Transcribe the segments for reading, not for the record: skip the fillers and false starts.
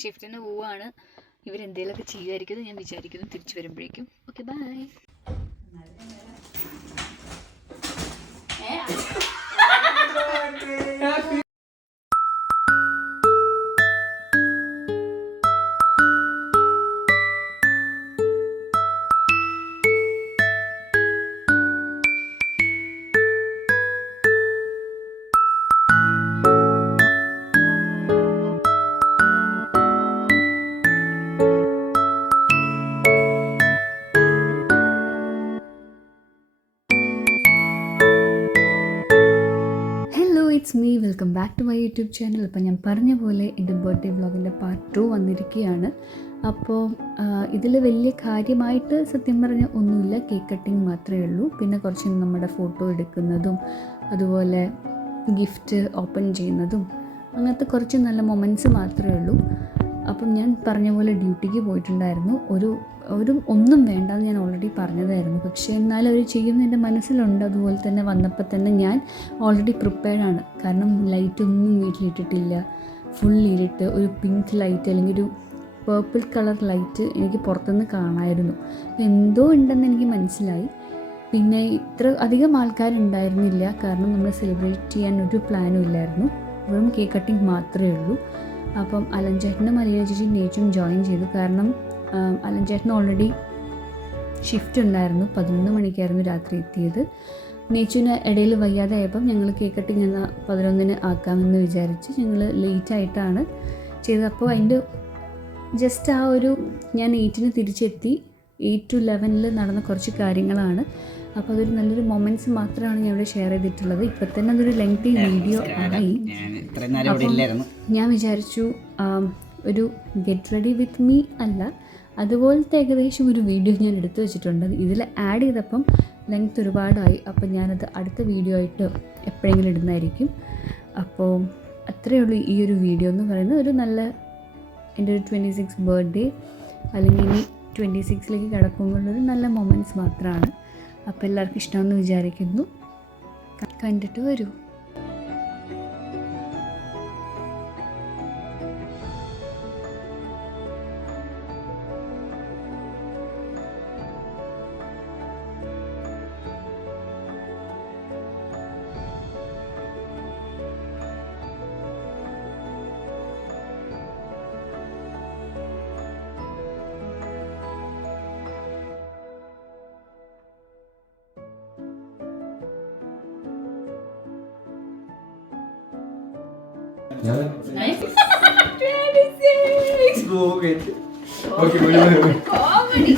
ഷിഫ്റ്റിന് പോവുകയാണ്. ഇവരെന്തെങ്കിലുമൊക്കെ ചെയ്യുമായിരിക്കും ഞാൻ വിചാരിക്കുന്നു തിരിച്ചു വരുമ്പോഴേക്കും. Okay bye. It's me, welcome back to my YouTube channel. അപ്പോൾ ഞാൻ പറഞ്ഞ പോലെ എൻ്റെ ബർത്ത്ഡേ വ്ളോഗിൻ്റെ പാർട്ട് 2 വന്നിരിക്കുകയാണ്. അപ്പോൾ ഇതിൽ വലിയ കാര്യമായിട്ട് സത്യം പറഞ്ഞാൽ ഒന്നുമില്ല, കേക്ക് കട്ടിങ് മാത്രമേ ഉള്ളൂ. പിന്നെ കുറച്ച് നമ്മുടെ ഫോട്ടോ എടുക്കുന്നതും അതുപോലെ ഗിഫ്റ്റ് ഓപ്പൺ ചെയ്യുന്നതും അങ്ങനത്തെ കുറച്ച് നല്ല മൊമെൻറ്റ്സ് മാത്രമേ ഉള്ളൂ. അപ്പം ഞാൻ പറഞ്ഞ പോലെ ഡ്യൂട്ടിക്ക് പോയിട്ടുണ്ടായിരുന്നു. ഒന്നും വേണ്ടെന്ന് ഞാൻ ഓൾറെഡി പറഞ്ഞതായിരുന്നു. പക്ഷേ എന്നാലും അവർ ചെയ്യുന്ന എൻ്റെ മനസ്സിലുണ്ട്. അതുപോലെ തന്നെ വന്നപ്പോൾ തന്നെ ഞാൻ ഓൾറെഡി പ്രിപ്പയർഡാണ്. കാരണം ലൈറ്റൊന്നും വീട്ടിലിട്ടിട്ടില്ല, ഫുൾ ഇരുട്ട്. ഒരു പിങ്ക് ലൈറ്റ് അല്ലെങ്കിൽ ഒരു പേർപ്പിൾ കളർ ലൈറ്റ് എനിക്ക് പുറത്തുനിന്ന് കാണാമായിരുന്നു. എന്തോ ഉണ്ടെന്ന് എനിക്ക് മനസ്സിലായി. പിന്നെ ഇത്ര അധികം ആൾക്കാരുണ്ടായിരുന്നില്ല, കാരണം നമ്മൾ സെലിബ്രേറ്റ് ചെയ്യാൻ ഒരു പ്ലാനും ഇല്ലായിരുന്നു. വെറും കേക്ക് കട്ടിങ് മാത്രമേ ഉള്ളൂ. അപ്പം അലഞ്ചേട്ടനും അലീന ചേച്ചിയും നേച്ചും ജോയിൻ ചെയ്തു. കാരണം അലഞ്ചേട്ടന് ഓൾറെഡി ഷിഫ്റ്റ് ഉണ്ടായിരുന്നു. 11 മണിക്കായിരുന്നു രാത്രി എത്തിയത്. നേച്ചുവിന് ഇടയിൽ വയ്യാതെ ആയപ്പം ഞങ്ങൾ കേക്ക് കട്ടിങ് എന്ന 11-ന് ആക്കാമെന്ന് വിചാരിച്ച് ഞങ്ങൾ ലേറ്റായിട്ടാണ് ചെയ്തത്. അപ്പോൾ അതിൻ്റെ ജസ്റ്റ് ഞാൻ 8-ന് തിരിച്ചെത്തി. 8 to 11 നടന്ന കുറച്ച് കാര്യങ്ങളാണ്. അപ്പോൾ അതൊരു നല്ലൊരു മൊമെൻറ്റ്സ് മാത്രമാണ് ഞാൻ ഇവിടെ ഷെയർ ചെയ്തിട്ടുള്ളത്. ഇപ്പം തന്നെ അതൊരു ലെങ്തി വീഡിയോ ആയി. അപ്പം ഞാൻ വിചാരിച്ചു ഒരു ഗെറ്റ് റെഡി വിത്ത് മീ അല്ല, അതുപോലത്തെ ഏകദേശം ഒരു വീഡിയോ ഞാൻ എടുത്തു വെച്ചിട്ടുണ്ട്. ഇതിൽ ആഡ് ചെയ്തപ്പം ലെങ്ത് ഒരുപാടായി. അപ്പം ഞാനത് അടുത്ത വീഡിയോ ആയിട്ട് എപ്പോഴെങ്കിലും ഇടുന്നതായിരിക്കും. അപ്പോൾ അത്രയേ ഉള്ളൂ ഈ ഒരു വീഡിയോ എന്ന് പറയുന്നത്. ഒരു നല്ല എൻ്റെ ഒരു 26 ബർത്ത്ഡേ അല്ലെങ്കിൽ ഇനി 26ലേക്ക് കിടക്കുമ്പോഴൊരു നല്ല മൊമെൻറ്റ്സ് മാത്രമാണ്. അപ്പോൾ എല്ലാവർക്കും ഇഷ്ടമെന്ന് വിചാരിക്കുന്നു. കണ്ടിട്ട് വരൂ. Nice. 26. Okay. Comedy.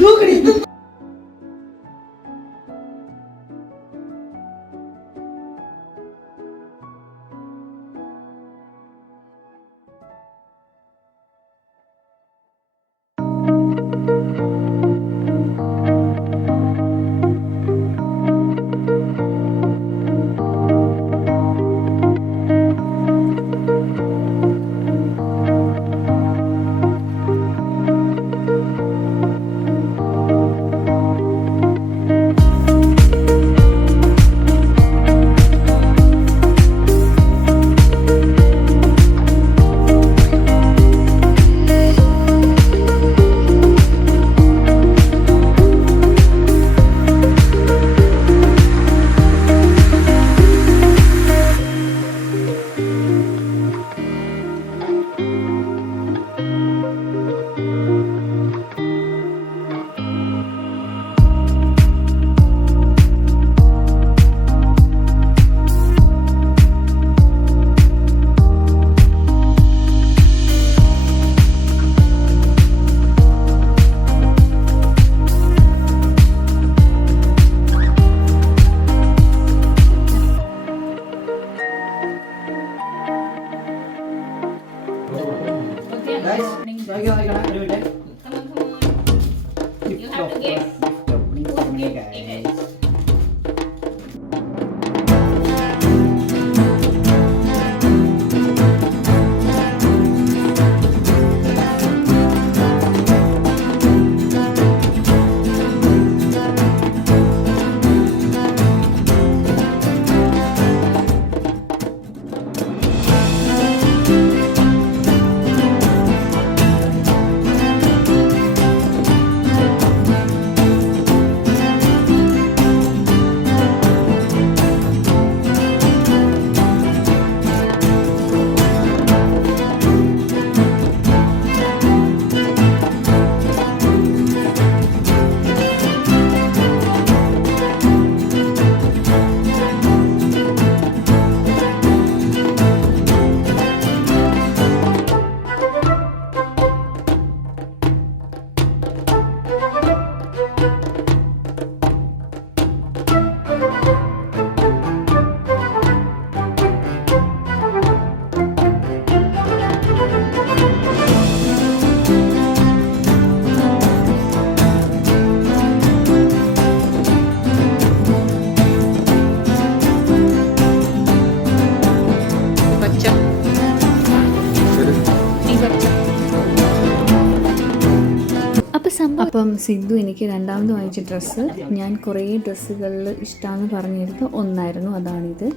അപ്പം സിദ്ധു എനിക്ക് രണ്ടാമത് വാങ്ങിച്ച ഡ്രസ്സ്, ഞാൻ കുറേ ഡ്രസ്സുകളിൽ ഇഷ്ടമാണെന്ന് പറഞ്ഞിരുന്നു, ഒന്നായിരുന്നു, അതാണിത്.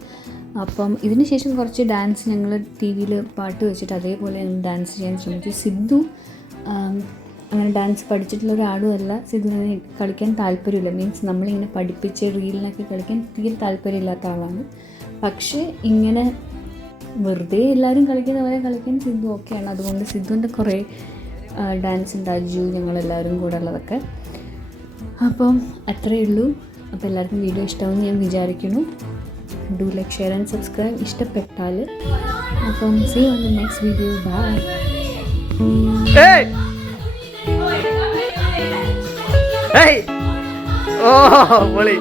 അപ്പം ഇതിന് ശേഷം കുറച്ച് ഡാൻസ് ഞങ്ങൾ ടി വിയിൽ പാട്ട് വെച്ചിട്ട് അതേപോലെ ഡാൻസ് ചെയ്യാൻ ശ്രമിച്ചു. സിദ്ധു അങ്ങനെ ഡാൻസ് പഠിച്ചിട്ടുള്ള ഒരാളുമല്ല. സിദ്ധുവിന് കളിക്കാൻ താല്പര്യമില്ല, മീൻസ് നമ്മളിങ്ങനെ പഠിപ്പിച്ച് റീലിനൊക്കെ കളിക്കാൻ തീരെ താല്പര്യമില്ലാത്ത ആളാണ്. പക്ഷേ ഇങ്ങനെ വെറുതെ എല്ലാവരും കളിക്കുന്ന പോലെ കളിക്കാൻ സിദ്ധു ഓക്കെയാണ്. അതുകൊണ്ട് സിദ്ധുവിൻ്റെ കുറേ ഡാൻസ് ഉണ്ട്, അജു ഞങ്ങളെല്ലാവരും കൂടെ ഉള്ളതൊക്കെ. അപ്പം അത്രയേ ഉള്ളൂ. അപ്പോൾ എല്ലാവർക്കും വീഡിയോ ഇഷ്ടമാണെന്ന് ഞാൻ വിചാരിക്കുന്നു. Do like, share and subscribe ഇഷ്ടപ്പെട്ടാൽ. അപ്പം see on the next video. Bye. പൊളി.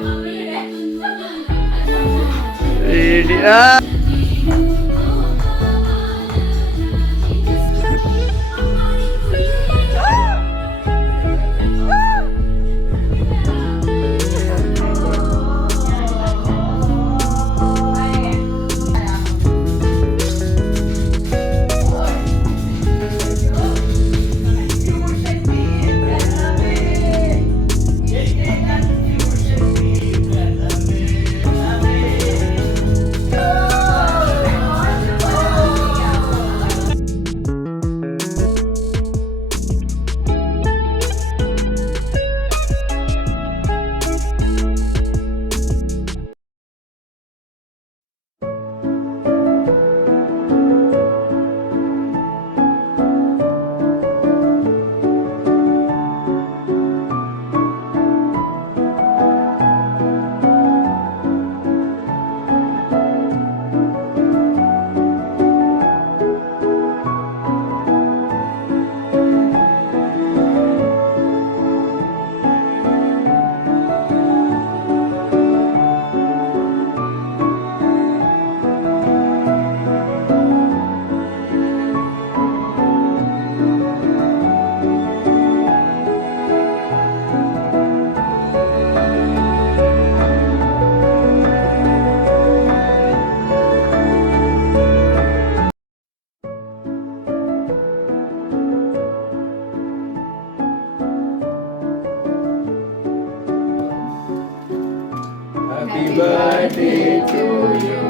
Happy birthday to you.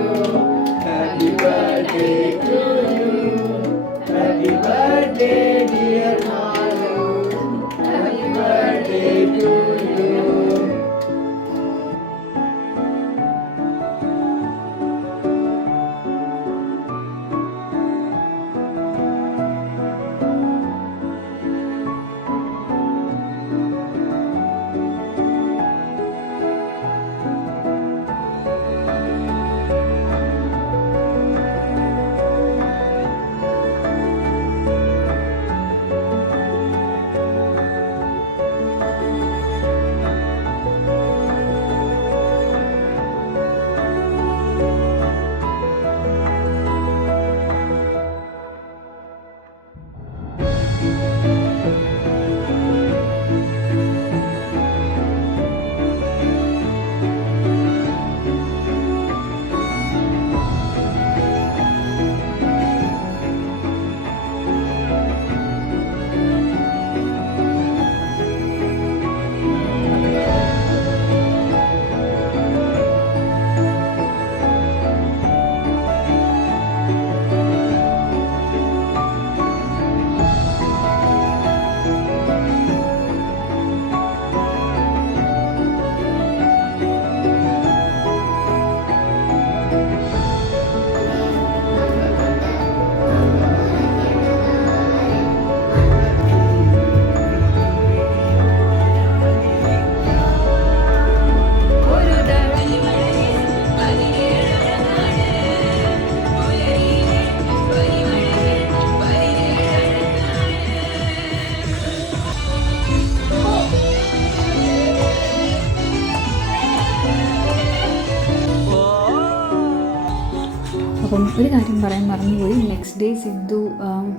Happy birthday to you. Happy birthday dear Malu. Happy birthday to you. അപ്പം ഒരു കാര്യം പറയാൻ മറന്നുപോയി. നെക്സ്റ്റ് ഡേ സിദ്ധു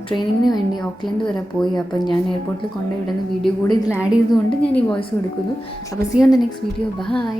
ട്രെയിനിങ്ങിന് വേണ്ടി ഓക്ലൻഡ് വരെ പോയി. അപ്പം ഞാൻ എയർപോർട്ടിൽ കൊണ്ടുപോയി വിടുന്ന വീഡിയോ കൂടി ഇതിൽ ആഡ് ചെയ്തുകൊണ്ട് ഞാൻ ഈ വോയിസ് കൊടുക്കുന്നു. അപ്പോൾ see on the next video. By.